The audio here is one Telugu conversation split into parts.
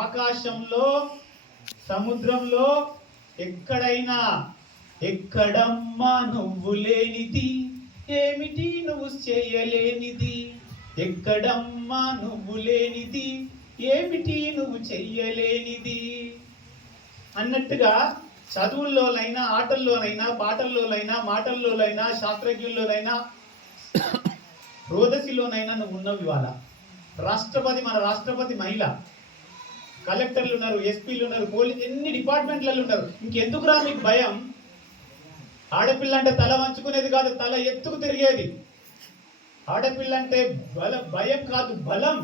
ఆకాశంలో, సముద్రంలో ఎక్కడైనా ఎక్కడమ్మా నువ్వు లేనిది, ఏమిటి నువ్వు చేయలేనిది, ఎక్కడమ్మా నువ్వు లేనిది, ఏమిటి నువ్వు చెయ్యలేనిది అన్నట్టుగా చదువుల్లోనైనా, ఆటల్లోనైనా, పాటల్లోనైనా, మాటల్లోనైనా, శాస్త్రజ్ఞుల్లోనైనా, రోదసిలోనైనా నువ్వు ఉన్నవి. ఇవాళ రాష్ట్రపతి, మన రాష్ట్రపతి మహిళ, కలెక్టర్లు ఉన్నారు, ఎస్పీలు ఉన్నారు, పోలీస్, ఎన్ని డిపార్ట్మెంట్లలో ఉన్నారు. ఇంకెందుకురా మీకు భయం? ఆడపిల్ల అంటే తల వంచుకునేది కాదు, తల ఎత్తుకు తిరిగేది. ఆడపిల్ల అంటే భయం కాదు, బలం.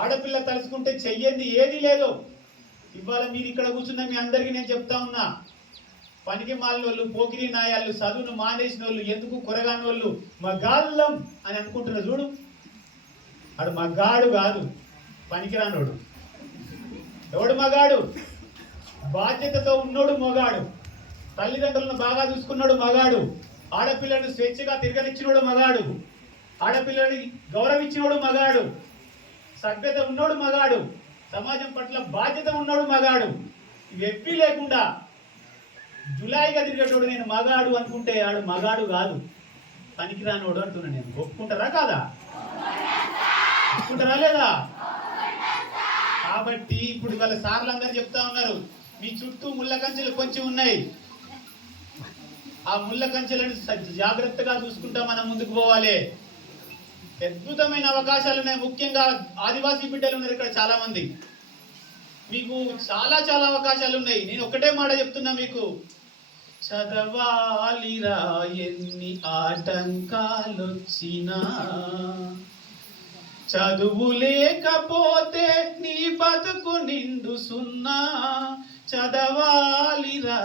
ఆడపిల్ల తలుచుకుంటే చెయ్యేది ఏది లేదు. ఇవాళ మీరు ఇక్కడ కూర్చున్న మీ అందరికీ నేను చెప్తా ఉన్నా, పనికి మాలిన వాళ్ళు, పోకిరి నాయాళ్ళు, చదువును మానేసిన వాళ్ళు, ఎందుకు కొరగాని వాళ్ళు మగాళ్ళం అని అనుకుంటున్నారు. చూడు, ఆడు మగాడు కాదు, పనికిరానోడు. ఎవడు మగాడు? బాధ్యతతో ఉన్నోడు మగాడు, తల్లిదండ్రులను బాగా చూసుకున్నాడు మగాడు, ఆడపిల్లను స్వేచ్ఛగా తిరగనిచ్చినోడు మగాడు, ఆడపిల్లని గౌరవించినోడు మగాడు, సభ్యత ఉన్నోడు మగాడు, సమాజం పట్ల బాధ్యత ఉన్నాడు మగాడు. ఇవెప్పి లేకుండా జులాయిగా తిరిగేటోడు నేను మగాడు అనుకుంటే ఆడు మగాడు కాదు, పనికిరానోడు అంటున్నా. నేను ఒప్పుకుంటారా కాదా? ఒప్పుకుంటారా లేదా? కాబట్టి ఇప్పుడు వాళ్ళ సార్లు అందరూ చెప్తా ఉన్నారు, మీ చుట్టూ ముళ్ళ కంచెలు కొంచెం ఉన్నాయి, ఆ ముళ్ళ కంచెలను జాగ్రత్తగా చూసుకుంటా మనం ముందుకు పోవాలి. అద్భుతమైన అవకాశాలు ఉన్నాయి. ముఖ్యంగా ఆదివాసీ బిడ్డలు ఉన్నారు ఇక్కడ చాలా మంది. మీకు చాలా చాలా అవకాశాలు ఉన్నాయి. నేను ఒకటే మాట చెప్తున్నా మీకు, చదవాలిరా ఎన్ని ఆటంకాలొచ్చినా, చదువు లేకపోతే నీ బతుకు నిండు సున్నా, చదవాలిరా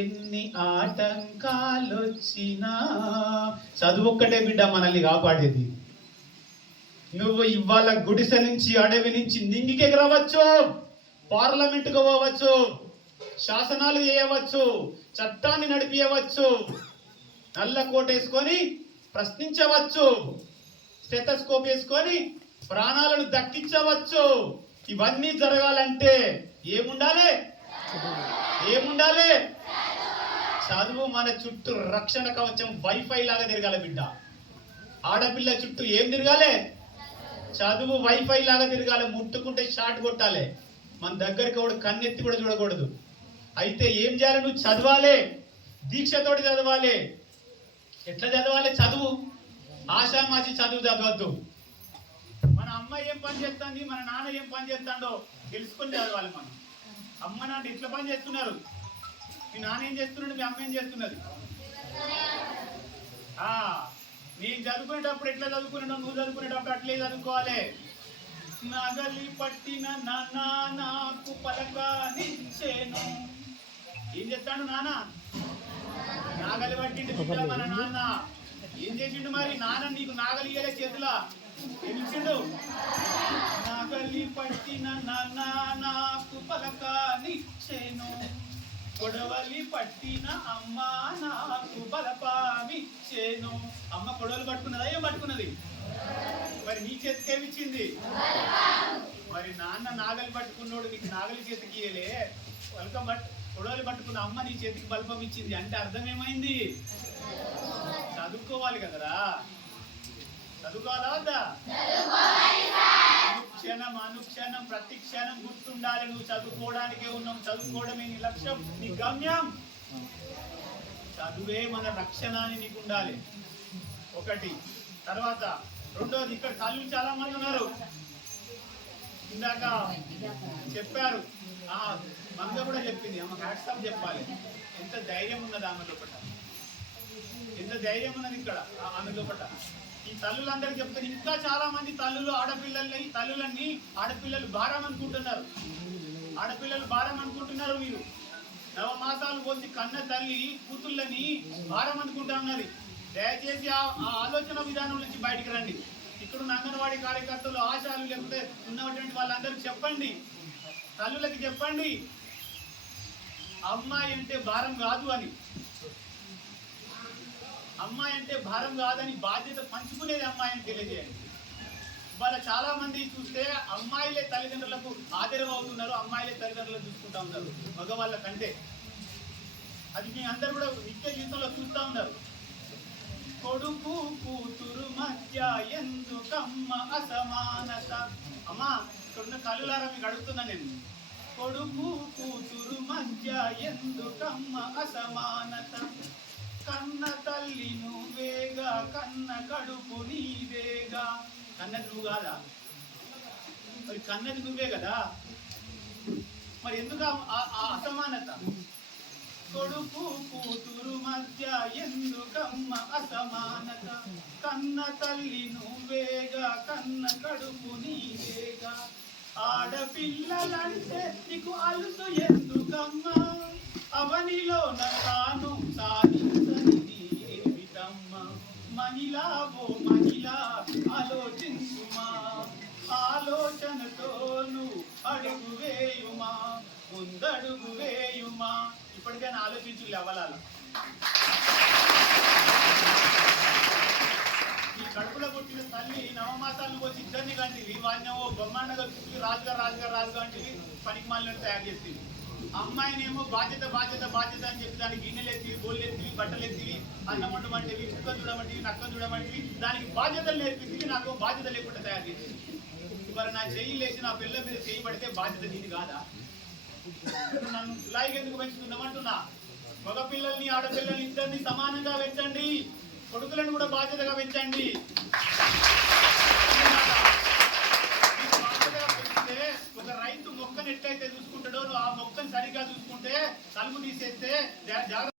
ఎన్ని ఆటంకాలొచ్చినా. చదువు ఒక్కటే బిడ్డ మనల్ని కాపాడేది. నువ్వు ఇవాళ గుడిసె నుంచి, అడవి నుంచి నింగికి ఎగరవచ్చు, పార్లమెంటుకు పోవచ్చు, శాసనాలు చేయవచ్చు, చట్టాన్ని నడిపించవచ్చు, నల్ల కోటేసుకొని ప్రశ్నించవచ్చు, స్టెథోస్కోప్ వేసుకొని ప్రాణాలను దక్కించవచ్చు. ఇవన్నీ జరగాలంటే ఏముండాలి? ఏముండాలి? చదువు మన చుట్టూ రక్షణ కవచం, వైఫై లాగా తిరగాలి బిడ్డ. ఆడపిల్ల చుట్టూ ఏం తిరగాలి? చదువు వైఫై లాగా తిరగాలి. ముట్టుకుంటే షాట్ కొట్టాలి. మన దగ్గరికి కూడా కన్నెత్తి కూడా చూడకూడదు. అయితే ఏం చేయాలి? నువ్వు చదవాలి, దీక్షతోటి చదవాలి. ఎట్లా చదవాలి? చదువు ఆషామాషి చదువు చదవద్దు. మన అమ్మ ఏం పని చేస్తుంది, మన నాన్న ఏం పని చేస్తాడో తెలుసుకొని చదవాలి. మనం అమ్మ నాన్న ఎట్లా పని చేస్తున్నారు, మీ నాన్న ఏం చేస్తున్నాడు, మీ అమ్మ ఏం చేస్తున్నది. నేను చదువుకునేటప్పుడు ఎట్లా చదువుకున్నాడో నువ్వు చదువుకునేటప్పుడు అట్లే చదువుకోవాలి. నాగలి పట్టిన నాన్న నాకు పలకానిచ్చేను. ఏం చేస్తాడు నాన్న? నాగలి పట్టిండు బిడ్డ మన నాన్న. ఏం చేసిండు మరి? నాన్న నీకు నాగలి ఇయ్యలే చేతులా, ఏమిచ్చిండు? నాగలి పట్టిన నాన్న నాకు పలకానిచ్చేను, కొడవలి పట్టిన అమ్మ నాకు బలపామిచ్చేను. అమ్మ కొడవలు పట్టుకున్నదా? ఏం పట్టుకున్నది? మరి నీ చేతికి ఏమిచ్చింది? మరి నాన్న నాగలి పట్టుకున్నాడు, నీకు నాగలి చేతికి ఇయ్యలే, కొడవలి పట్టుకున్న అమ్మ నీ చేతికి బల్పం ఇచ్చింది అంటే అర్థం ఏమైంది? చదువుకోవాలి కదరా. చదువుకోవాలా వద్దా? అనుక్షణం అనుక్షణం ప్రతి క్షణం గుర్తుండాలి, నువ్వు చదువుకోవడానికే ఉన్నాం, చదువుకోవడమే నీ లక్ష్యం, నీ గమ్యం. చదువే మన రక్షణ అని నీకు ఉండాలి. ఒకటి. తర్వాత రెండోది, ఇక్కడ తల్లులు చాలా మంది ఉన్నారు, ఇందాక చెప్పారు, మంద కూడా చెప్పింది. ఆమె హ్యాట్సాప్ చెప్పాలి. ఎంత ధైర్యం ఉన్నది ఆమె లోపల, ఎంత ధైర్యం ఉన్నది ఇక్కడ ఆమె లోపల. ఈ తల్లులందరికీ చెప్తాను, ఇంకా చాలా మంది తల్లులు ఆడపిల్లలు భారం అనుకుంటున్నారు. ఆడపిల్లలు భారం అనుకుంటున్నారు. మీరు నవమాసాలు పోసి కన్న తల్లి కూతుళ్ళని భారం అనుకుంటా ఉన్నది. దయచేసి ఆ ఆలోచన విధానం నుంచి బయటికి రండి. ఇక్కడున్న అంగన్వాడీ కార్యకర్తలు, ఆశాలు, లేకపోతే ఉన్నటువంటి వాళ్ళందరికీ చెప్పండి, తల్లులకి చెప్పండి, అమ్మాయి అంటే భారం కాదు అని. అమ్మాయి అంటే భారం కాదని, బాధ్యత పంచుకునేది అమ్మాయిని తెలియజేయండి. ఇవాళ చాలా మంది చూస్తే అమ్మాయిలే తల్లిదండ్రులకు ఆదరవవుతున్నారు, అమ్మాయిలే తల్లిదండ్రులను చూసుకుంటా ఉన్నారు మగవాళ్ళ కంటే. అది మీ అందరు కూడా నిత్య జీవితంలో చూస్తూ ఉన్నారు. కొడుకు కూతురు మధ్య ఎందుకమ్మ అసమానత. అమ్మా ఇక్కడున్న కళ్ళులారా మీకు అడుగుతున్నా నేను, కొడుకు కూతురు మధ్య ఎందుకమ్మ అసమానత. కన్న తల్లి నువ్వేగా కన్న కడుపు నీవేగా. కన్నది నువ్వు కాదా? మరి కన్నది నువ్వే కదా, మరి ఎందుకు ఆ అసమానత? కొడుకు కూతురు మధ్య ఎందుకమ్మ అసమానత. కన్న తల్లి నువ్వేగా కన్న కడుపు నీవేగా. ఆడపిల్లలంటే నీకు అలుసు ఎందుకమ్మా, అవనిలో తాను సాధించనిది ఏమిటమ్మా. మహిళా ఓ మహిళా ఆలోచించుమా, ఆలోచనతోను అడుగు వేయుమా, ముందడుగు వేయుమా. ఇప్పటికైనా ఆలోచించు లేవలాల. ఈ కడుపులో పుట్టిన తల్లి నవమాసాలను వచ్చి ఇద్దరిని కంటివి, వాడినేమో బ్రహ్మాండంగా చూసి రాజుగా రాజుగా రాజుగా అంటివి, పనికి మాలను తయారు చేస్తుంది. అమ్మాయినేమో బాధ్యత బాధ్యత బాధ్యత అని చెప్పి దానికి గిన్నెలు ఎత్తివి, బోళ్ళు ఎత్తివి, బట్టలు ఎత్తివి, అన్నం వండమంటివి, కుక్కను చూడమంటివి, నక్కను చూడమంటివి, దానికి బాధ్యతలు నేర్పిస్తుంది, నాకు బాధ్యత లేకుండా తయారు చేసింది. మరి నా చెయ్యి లేచి నా పిల్ల మీద చెయ్యి పడితే బాధ్యత నీది కాదా? నన్ను జులాయికి ఎందుకు పెంచుతున్నామంటున్నా. మగ పిల్లల్ని ఆడపిల్లల్ని ఇద్దరిని సమానంగా పెంచండి, కొడుకులను కూడా బాధ్యతగా పెంచండి. ఒక రైతు మొక్కను ఎట్లయితే చూసుకుంటాడో, ఆ మొక్కను సరిగ్గా చూసుకుంటే, కలుపు తీసేస్తే